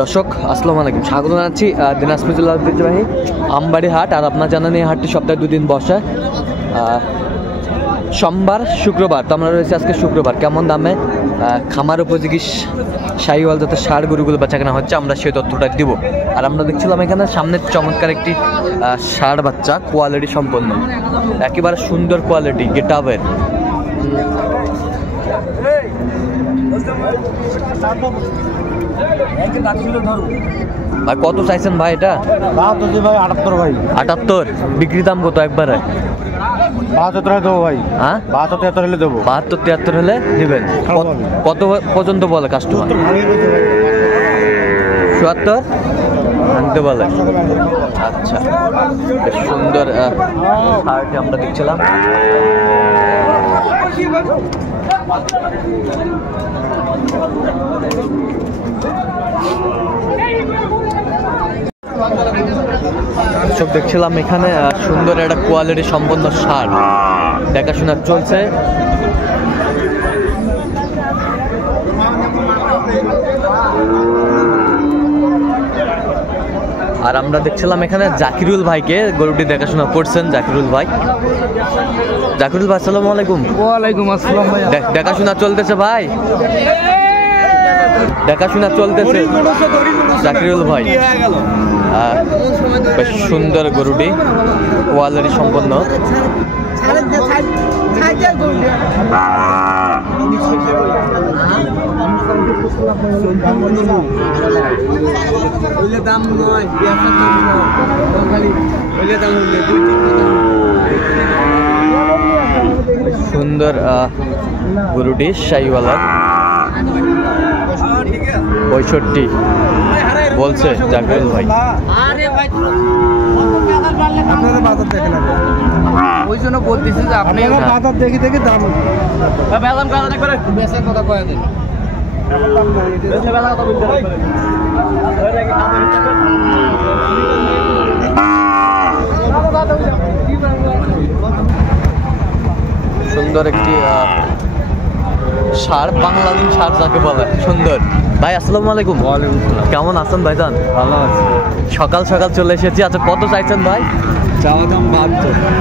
দর্শক আসসালামু আলাইকুম, স্বাগত জানাচ্ছি দিনাজপুর জেলার ঐতিহ্যবাহী আমবাড়ি হাট। আর আপনার জানেন এই হাটটি সপ্তাহে 2 দিন বসে, সোমবার শুক্রবার। তো আমরা রয়েছে আজকে শুক্রবার। কেমন দামে খামার উপযোগী শাহিওয়াল যাতে ষাঁড় গরুগুলো বেচা কেনা হচ্ছে আমরা সেই তথ্যটা দিব। আর আমরা দেখছিলাম এখানে সামনে চমৎকার একটি ষাঁড় বাচ্চা, কোয়ালিটি সম্পন্ন, একেবারে সুন্দর কোয়ালিটি গেটআপের। ভাই কত চাইছেন ভাই এটা? ভাই 78 ভাই। 78 বিক্রি দাম কত একবারে? 72 দেবো ভাই। হ্যাঁ 72 হলে দেবো। 72-73 হলে দিবেন। কত পর্যন্ত বলে কাস্টমার? 77 আনতে বলে। আচ্ছা, বেশ সুন্দর শার্ট আমরা দেখছিলাম। সব দেখছিলাম এখানে সুন্দর একটা কোয়ালিটি সম্পন্ন ষাঁড় দেখাশোনা চলছে। আর আমরা দেখছিলাম এখানে জাকিরুল ভাইকে গরুটি দেখাশোনা করছেন। জাকিরুল ভাই, আসসালামু আলাইকুম। ওয়ালাইকুম আসসালাম ভাই। দেখাশোনা চলতেছে ভাই, দেখাশোনা চলতেছে জাকিরুল ভাই। বেশ সুন্দর গরুটি, কোয়ালিটি সম্পন্ন। সুন্দর গরুটি শাহিওয়ালার 65 বলছে জাকিরুল ভাই। আপনারা বাজার দেখে না, ওই জন্য বলতেছি যে আপনি বাজার দেখে দেখে দাম কথা কয়ে দেন। সুন্দর একটি ষাঁড়, বাংলাদেশ ষাঁড় যাকে বলে, সুন্দর। ভাই আসসালামু আলাইকুম। কেমন আছেন ভাইজান? ভালো আছে। সকাল সকাল চলে এসেছি। আচ্ছা কত চাইছেন ভাই? চাওয়া দাম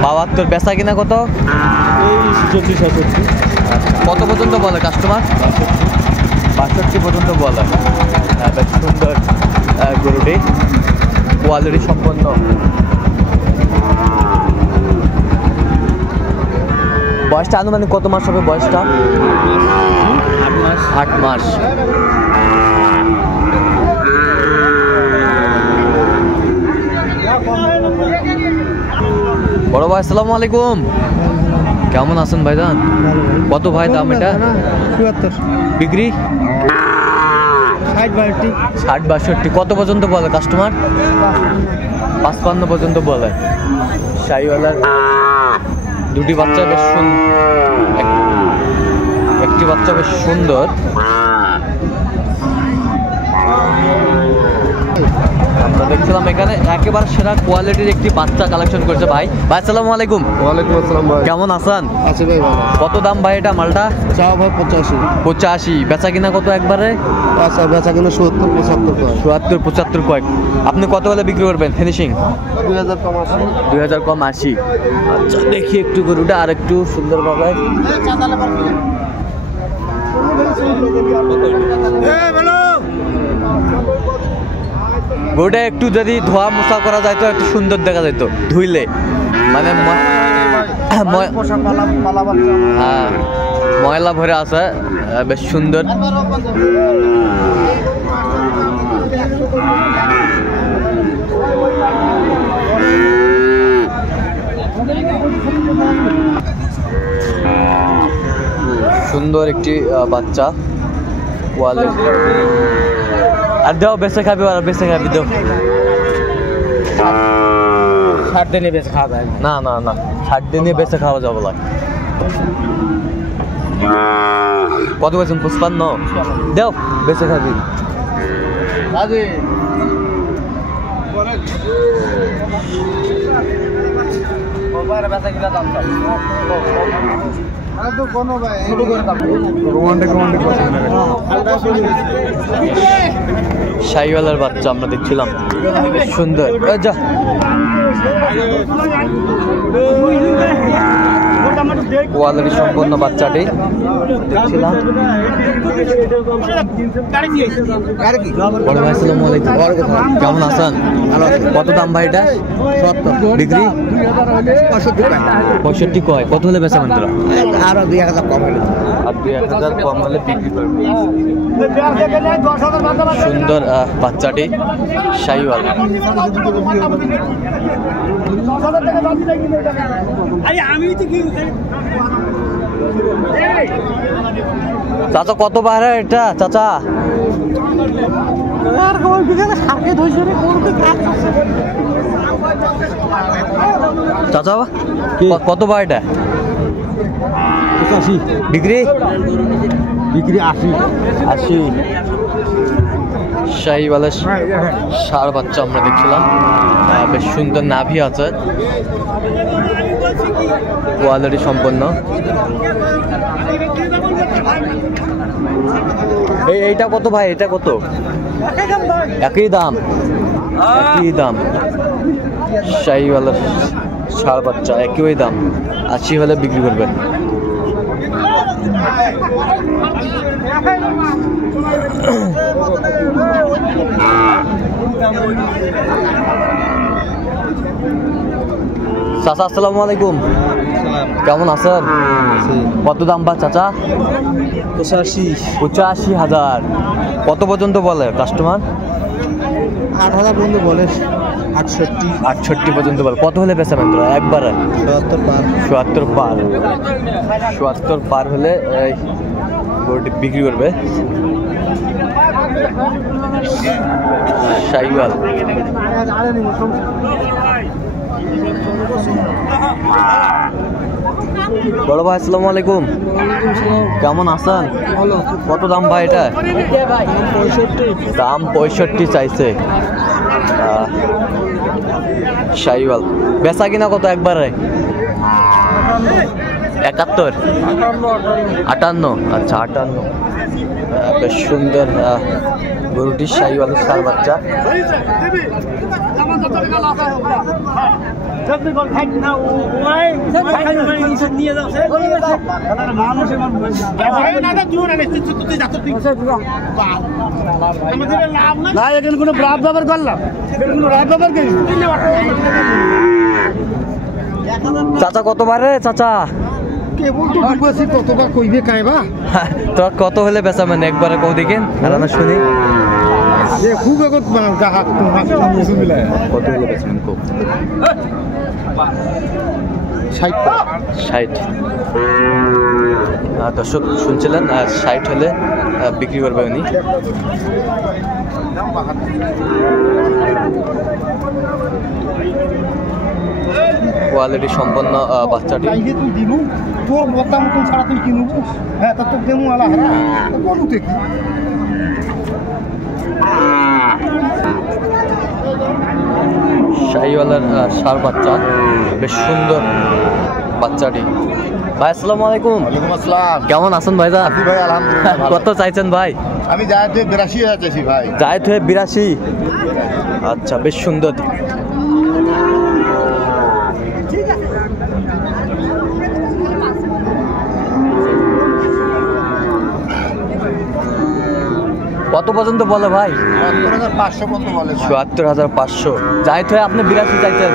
72। বেচা কিনা কত? এই 64-67। কত পর্যন্ত বলে কাস্টমার? 62 পর্যন্ত বলে। বেশ সুন্দর গরুটি, কোয়ালিটি সম্পন্ন। বয়সটা আনুমানিক কত মাস হবে? বয়সটা 8 মাস। বড় ভাই আসসালামু আলাইকুম, কেমন আছেন ভাইজান? কত ভাই দাম এটা? 74। বিক্রি 60-62। কত পর্যন্ত বলে কাস্টমার? 55 পর্যন্ত বলে। শাহিওয়ালার দুটি বাচ্চা বেশ একটি বাচ্চা বেশ সুন্দর। আমরা দেখছিলাম এখানে একেবারে সেরা কোয়ালিটির একটি বাচ্চা কালেকশন করছে ভাই। ভাই আসসালামু আলাইকুম। ওয়ালাইকুম আসসালাম ভাই। কেমন আছেন? আছে ভাই ভালো। কত দাম ভাই এটা মালটা? চাওয়া ভাই 85। বেচা কিনা কত একবারে? আচ্ছা বেচা কিনা 70-75 কয়েক। আপনি কত হলে বিক্রি করবেন? ফিনিশিং 2000 কম 80। 2000 কম 80। আচ্ছা দেখি একটু গরুটা আর একটু সুন্দরভাবে। গরুটা একটু যদি ধোয়া মোছা করা যায় তো একটু সুন্দর দেখা যেত ধুইলে, মানে হ্যাঁ ময়লা ভরে আছে। বেশ সুন্দর। সুন্দর একটি বাচ্চা, কোয়ালিটি। আর দাও বেঁচে খাবি, আর বেঁচে খাবি দাও। 60 দিনে বেশ খাওয়া যায় না না না, 60 দিনে বেঁচে খাওয়া যাবে না। কত বলছেন? 55। দাও বেঁচে খাবি। রোমান্টিক শাহিওয়ালের বাচ্চা আমরা দেখছিলাম, বেশ সুন্দর। যা কোয়ালিটি সম্পন্ন বাচ্চাটি দেখছিলাম। বড় ভাই আসসালামু আলাইকুম, কেমন আছেন? কত দাম ভাই এটা? 70 বিক্রি 65 কয়, কত হলে বেচাবেন তোরা? আর 2000 কম হলো। আর 2000 কম হলে বিক্রি করবে। সুন্দর বাচ্চাটি শাহিওয়াল। চাচা কত বাইরে এটা চাচা? চাচা কত বার এটা? 85 বিক্রি বিক্রি 80 শাহিওয়ালের ষাঁড় বাচ্চা আমরা দেখছিলাম, বেশ সুন্দর নাভি আছে, কোয়ালিটি সম্পন্ন। এইটা কত ভাই? এটা কত? একই দাম, একই দাম। শাহিওয়ালের ষাঁড় বাচ্চা একই দাম, 80 হলে বিক্রি করবেন। চাচা আসসালামু আলাইকুম, কেমন আছেন? কত দাম বা চাচা? 85,000। কত পর্যন্ত বলে কাস্টমার? 8000 বন্ধু বলে 68 পর্যন্ত বলে। কত হলে বেচাবেন তোরা একবারে? 70 পার। 77 পার হলে গরুটি বিক্রি করবে। শাহিওয়াল। বড় ভাই আসসালামু আলাইকুম, কেমন আছেন? কত দাম ভাই এটা? দাম 65 চাইছে। শাহিওয়াল বেচা কিনা কত একবারে? 71 58। আচ্ছা 58। বেশ সুন্দর গরুটি শাহিওয়ালের ষাঁড় বাচ্চা। চাচা কত বারে চাচা? কতবার কইবে কাইবা? তোর কত হলে বেচাবেন একবারে কও দেখেন, আর আমি শুনি। খুব কত হলে বেচাবেন কও? 60। দর্শক শুনছিলেন, 60 হলে বিক্রি করবে উনি। কোয়ালিটি সম্পন্ন বাচ্চাটি। তোর মতা মতন ছাড়া তুই কিনবো? হ্যাঁ তা তোর দেমু আলা বলুতে কি শাহিওয়ালের ষাঁড় বাচ্চা, বেশ সুন্দর বাচ্চাটি। ভাই আসসালামু আলাইকুম। ওয়ালাইকুম আসসালাম। কেমন আছেন ভাইজান? ভাই আলহামদুলিল্লাহ। কত চাইছেন ভাই? আমি জায়েদ 82,000 চাইছি ভাই। জায়েদ হয়ে 82। আচ্ছা বেশ সুন্দর। কত পর্যন্ত বলে ভাই? ৭৫০০ কত বলে? ৭৪,৫০০। জায়েদ হয়ে আপনি 82 চাইছেন।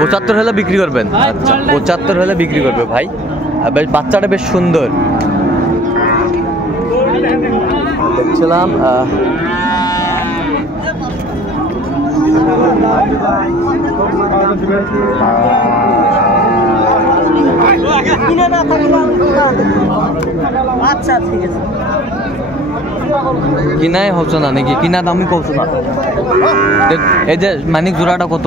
75 হলে বিক্রি করবেন? আচ্ছা 75 হলে বিক্রি করবে ভাই। বেশ বাচ্চাটা বেশ সুন্দর দেখছিলাম। আচ্ছা ঠিক আছে, কিনাই হচ্ছে না নাকি? কিনা দামই কমছে না। এই যে মানিক জোড়াটা কত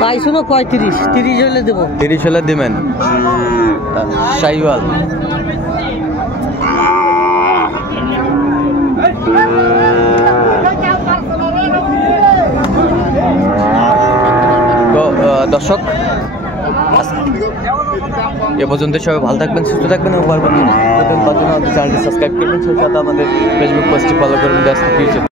চাইছো না? 35 30 হলে দেবো। 30 হলে দিবেন। শাহিওয়াল। তো দর্শক এ পর্যন্ত সবাই ভালো থাকবেন, সুস্থ থাকবেন এবং পরবর্তী চ্যানেলটি সাবস্ক্রাইব করবেন, সেই সাথে আমাদের ফেসবুক পেজটি ফলো করবেন।